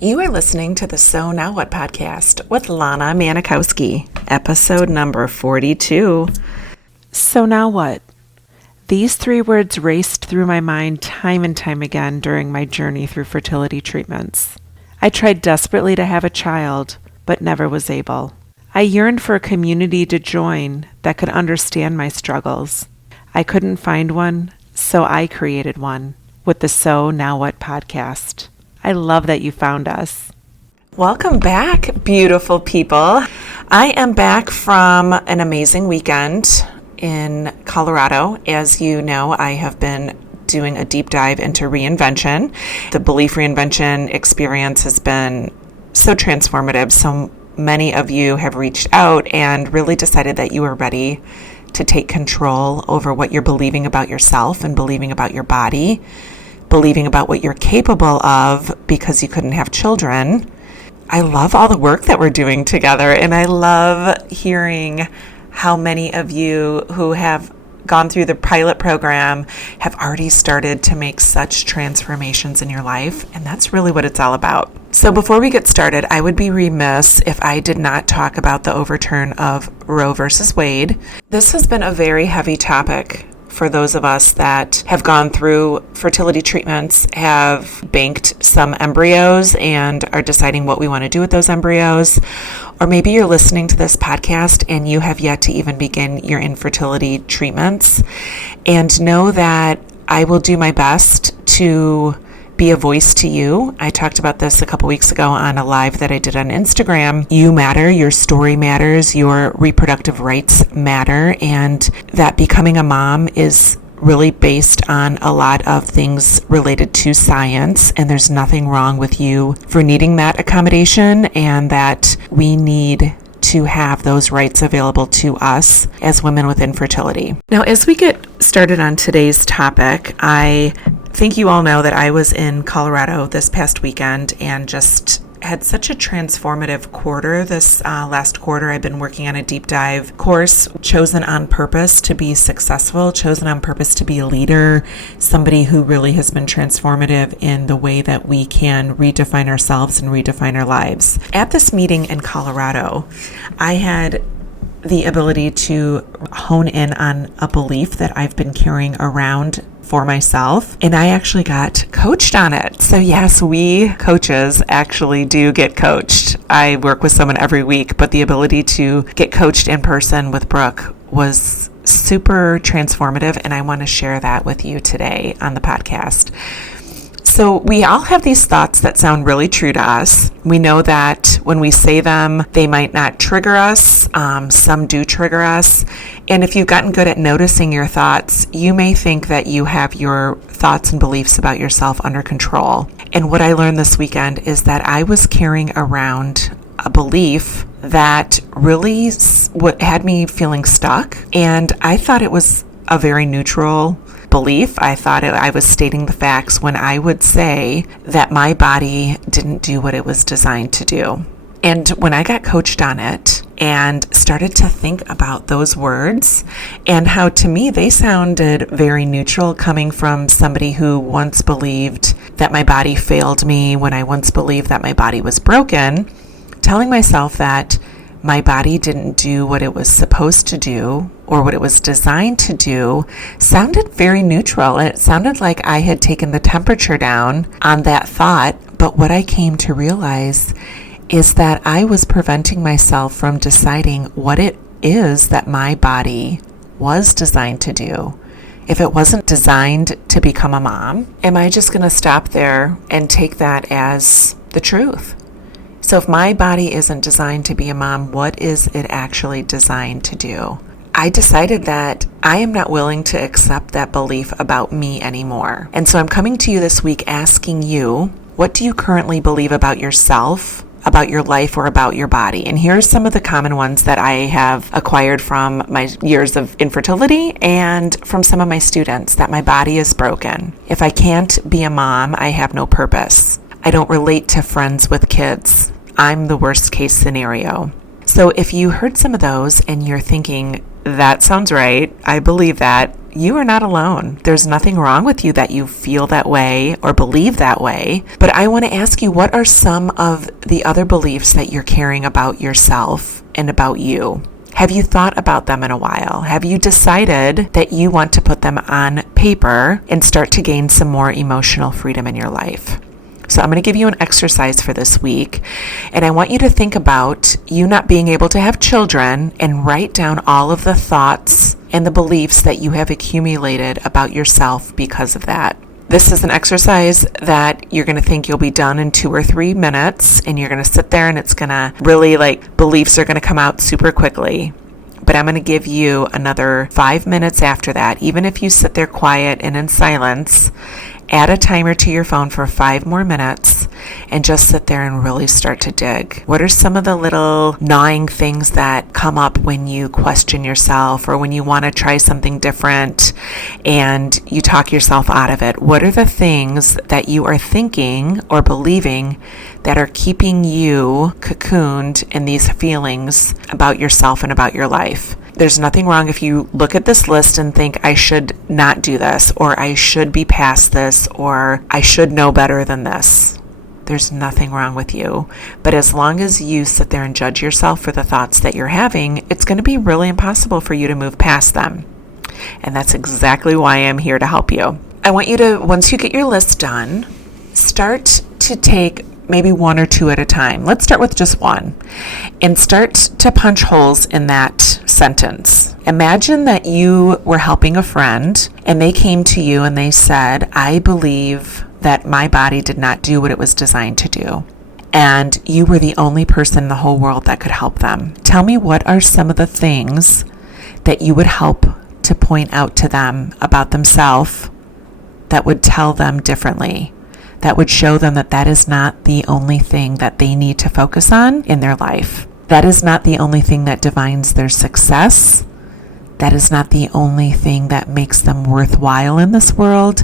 You are listening to the So Now What podcast with Lana Manikowski, episode number 42. So now what? These three words raced through my mind time and time again during my journey through fertility treatments. I tried desperately to have a child, but never was able. I yearned for a community to join that could understand my struggles. I couldn't find one, so I created one with the So Now What podcast. I love that you found us. Welcome back, beautiful people. I am back from an amazing weekend in Colorado. As you know, I have been doing a deep dive into reinvention. The belief reinvention experience has been so transformative. So many of you have reached out and really decided that you are ready to take control over what you're believing about yourself and believing about your body, believing about what you're capable of because you couldn't have children. I love all the work that we're doing together, and I love hearing how many of you who have gone through the pilot program have already started to make such transformations in your life, and that's really what it's all about. So before we get started, I would be remiss if I did not talk about the overturn of Roe versus Wade. This has been a very heavy topic for those of us that have gone through fertility treatments, have banked some embryos and are deciding what we want to do with those embryos. Or maybe you're listening to this podcast and you have yet to even begin your infertility treatments. And know that I will do my best to be a voice to you. I talked about this a couple weeks ago on a live that I did on Instagram. You matter, your story matters, your reproductive rights matter, and that becoming a mom is really based on a lot of things related to science, and there's nothing wrong with you for needing that accommodation, and that we need to have those rights available to us as women with infertility. Now, as we get started on today's topic, I think you all know that I was in Colorado this past weekend and just had such a transformative quarter. This last quarter, I've been working on a deep dive course chosen on purpose to be successful, chosen on purpose to be a leader, somebody who really has been transformative in the way that we can redefine ourselves and redefine our lives. At this meeting in Colorado, I had the ability to hone in on a belief that I've been carrying around for myself, and I actually got coached on it. So yes, we coaches actually do get coached. I work with someone every week, but the ability to get coached in person with Brooke was super transformative, and I want to share that with you today on the podcast. So we all have these thoughts that sound really true to us. We know that when we say them, they might not trigger us. Some do trigger us. And if you've gotten good at noticing your thoughts, you may think that you have your thoughts and beliefs about yourself under control. And what I learned this weekend is that I was carrying around a belief that really had me feeling stuck. And I thought it was a very neutral belief. I thought I was stating the facts when I would say that my body didn't do what it was designed to do. And when I got coached on it and started to think about those words and how to me they sounded very neutral, coming from somebody who once believed that my body failed me, when I once believed that my body was broken, telling myself that my body didn't do what it was supposed to do or what it was designed to do sounded very neutral. It sounded like I had taken the temperature down on that thought. But what I came to realize is that I was preventing myself from deciding what it is that my body was designed to do. If it wasn't designed to become a mom, am I just going to stop there and take that as the truth? So if my body isn't designed to be a mom, what is it actually designed to do? I decided that I am not willing to accept that belief about me anymore. And so I'm coming to you this week asking you, what do you currently believe about yourself, about your life, or about your body? And here are some of the common ones that I have acquired from my years of infertility and from some of my students: that my body is broken. If I can't be a mom, I have no purpose. I don't relate to friends with kids. I'm the worst case scenario. So if you heard some of those and you're thinking, that sounds right, I believe that, you are not alone. There's nothing wrong with you that you feel that way or believe that way. But I want to ask you, what are some of the other beliefs that you're carrying about yourself and about you? Have you thought about them in a while? Have you decided that you want to put them on paper and start to gain some more emotional freedom in your life? So I'm going to give you an exercise for this week, and I want you to think about you not being able to have children and write down all of the thoughts and the beliefs that you have accumulated about yourself because of that. This is an exercise that you're going to think you'll be done in 2 or 3 minutes, and you're going to sit there and it's going to really, beliefs are going to come out super quickly. But I'm going to give you another 5 minutes after that. Even if you sit there quiet and in silence, add a timer to your phone for 5 more minutes and just sit there and really start to dig. What are some of the little gnawing things that come up when you question yourself or when you want to try something different and you talk yourself out of it? What are the things that you are thinking or believing that are keeping you cocooned in these feelings about yourself and about your life? There's nothing wrong if you look at this list and think, I should not do this, or I should be past this, or I should know better than this. There's nothing wrong with you. But as long as you sit there and judge yourself for the thoughts that you're having, it's going to be really impossible for you to move past them. And that's exactly why I'm here to help you. I want you to, once you get your list done, start to take maybe 1 or 2 at a time. Let's start with just 1 and start to punch holes in that sentence. Imagine that you were helping a friend and they came to you and they said, I believe that my body did not do what it was designed to do. And you were the only person in the whole world that could help them. Tell me, what are some of the things that you would help to point out to them about themselves that would tell them differently? That would show them that that is not the only thing that they need to focus on in their life. That is not the only thing that defines their success. That is not the only thing that makes them worthwhile in this world.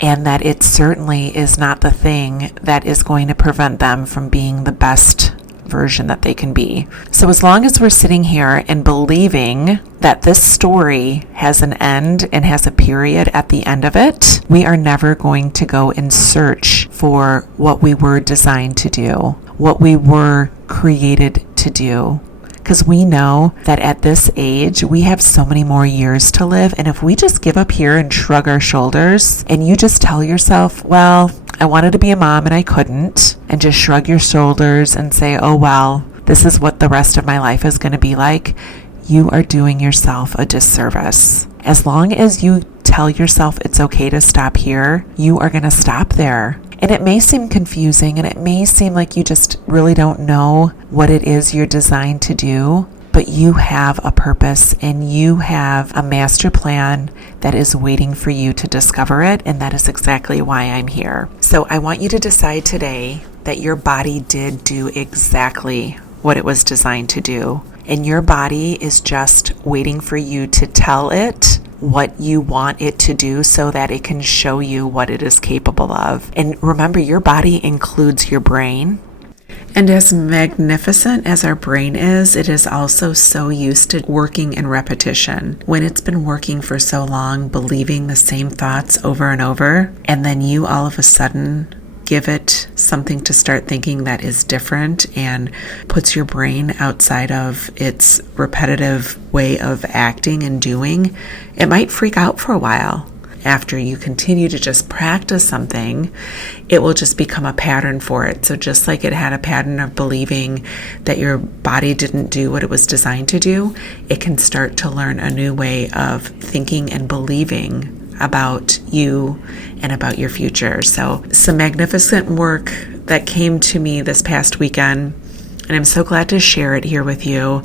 And that it certainly is not the thing that is going to prevent them from being the best version that they can be. So as long as we're sitting here and believing that this story has an end and has a period at the end of it, we are never going to go and search for what we were designed to do, what we were created to do. Because we know that at this age, we have so many more years to live. And if we just give up here and shrug our shoulders, and you just tell yourself, well, I wanted to be a mom and I couldn't, and just shrug your shoulders and say, oh, well, this is what the rest of my life is going to be like, you are doing yourself a disservice. As long as you tell yourself it's okay to stop here, you are going to stop there. And it may seem confusing and it may seem like you just really don't know what it is you're designed to do, but you have a purpose and you have a master plan that is waiting for you to discover it. And that is exactly why I'm here. So I want you to decide today that your body did do exactly what it was designed to do. And your body is just waiting for you to tell it what you want it to do so that it can show you what it is capable of. And remember, your body includes your brain. And as magnificent as our brain is, it is also so used to working in repetition. When it's been working for so long, believing the same thoughts over and over, and then you all of a sudden give it something to start thinking that is different and puts your brain outside of its repetitive way of acting and doing, it might freak out for a while. After you continue to just practice something, it will just become a pattern for it. So just like it had a pattern of believing that your body didn't do what it was designed to do, it can start to learn a new way of thinking and believing about you and about your future. So some magnificent work that came to me this past weekend, and I'm so glad to share it here with you.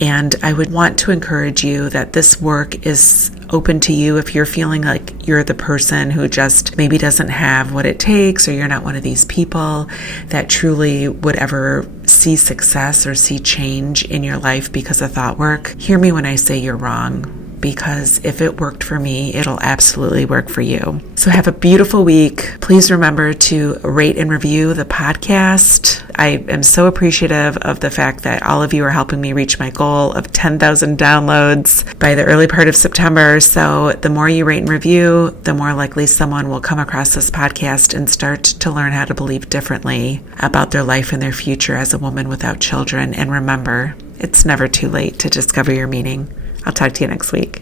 And I would want to encourage you that this work is open to you if you're feeling like you're the person who just maybe doesn't have what it takes, or you're not one of these people that truly would ever see success or see change in your life because of thought work. Hear me when I say you're wrong. because if it worked for me, it'll absolutely work for you. So have a beautiful week. Please remember to rate and review the podcast. I am so appreciative of the fact that all of you are helping me reach my goal of 10,000 downloads by the early part of September. So the more you rate and review, the more likely someone will come across this podcast and start to learn how to believe differently about their life and their future as a woman without children. And remember, it's never too late to discover your meaning. I'll talk to you next week.